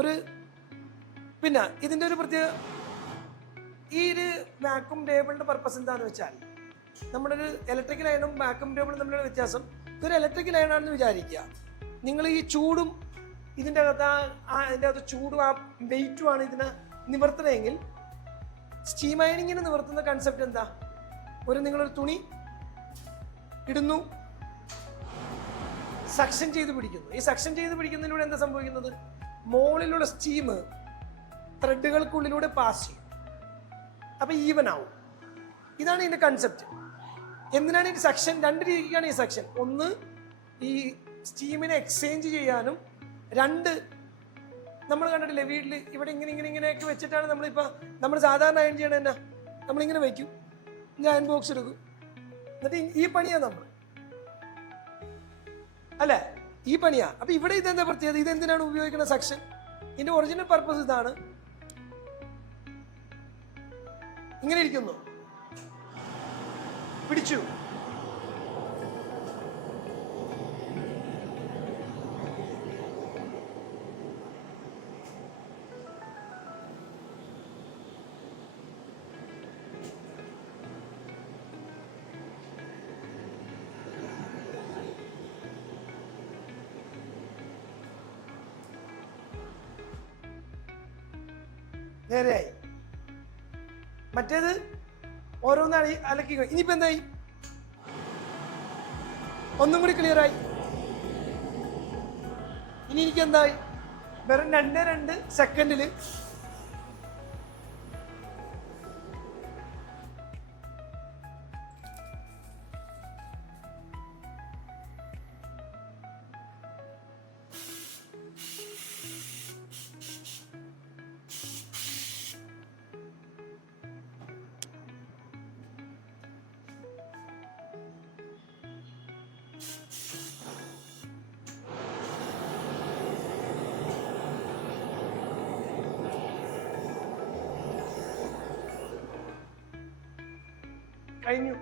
ഒരു പിന്നെ ഇതിൻ്റെ ഒരു പ്രത്യേക ഈ ഒരു വാക്യൂം ടേബിളിൻ്റെ പർപ്പസ് എന്താണെന്ന് വെച്ചാൽ നമ്മളൊരു ഇലക്ട്രിക്കൽ അയണും വാക്യൂം ടേബിളും തമ്മിലുള്ള വ്യത്യാസം, ഇതൊരു ഇലക്ട്രിക്കൽ അയണാണെന്ന് വിചാരിക്കുക. നിങ്ങൾ ഈ ചൂടും ഇതിൻ്റെ അകത്ത് ചൂടും ആ വെയിറ്റുമാണ് ഇതിനെ നിവർത്തണമെങ്കിൽ സ്റ്റീം അയണിങ്ങിന് നിവർത്തുന്ന കൺസെപ്റ്റ് എന്താ? നിങ്ങളൊരു തുണി ഇടുന്നു, സക്ഷൻ ചെയ്ത് പിടിക്കുന്നു. ഈ സക്ഷൻ ചെയ്ത് പിടിക്കുന്നതിലൂടെ എന്താ സംഭവിക്കുന്നത്? മുകളിലുള്ള സ്റ്റീം ത്രെഡുകൾക്കുള്ളിലൂടെ പാസ് ചെയ്യും, അപ്പൊ ഈവൻ ആവും. ഇതാണ് ഇതിന്റെ കൺസെപ്റ്റ്. എന്തിനാണ് ഈ സക്ഷൻ? രണ്ട് രീതിക്കാണ് ഈ സക്ഷൻ. ഒന്ന്, ഈ സ്റ്റീമിനെ എക്സ്ചേഞ്ച് ചെയ്യാനും, രണ്ട്, നമ്മൾ കണ്ടിട്ടില്ലേ വീട്ടിൽ ഇവിടെ ഇങ്ങനെയൊക്കെ വെച്ചിട്ടാണ് നമ്മൾ സാധാരണ അയൺ ചെയ്യണത്. എന്നാ നമ്മളിങ്ങനെ വയ്ക്കും, അയൺ ബോക്സ് എടുക്കും, എന്നിട്ട് ഈ പണിയാ നമ്മൾ, അല്ലേ? ഈ പണിയാ. അപ്പൊ ഇവിടെ ഇതെന്താ പ്രത്യേകത? ഇതെന്തിനാണ് ഉപയോഗിക്കുന്ന സക്ഷൻ? ഇതിന്റെ ഒറിജിനൽ പർപ്പസ് ഇതാണ്. ഇങ്ങനെ ഇരിക്കുന്നു, പിടിച്ചു, നേരെയായി. മറ്റേത് ഓരോന്നാണ് അലക്കി. ഇനിയിപ്പോ എന്തായി? ഒന്നും കൂടി ക്ലിയർ ആയി. ഇനി എനിക്ക് എന്തായി? വെറും 2 സെക്കൻഡില് കഴിഞ്ഞു.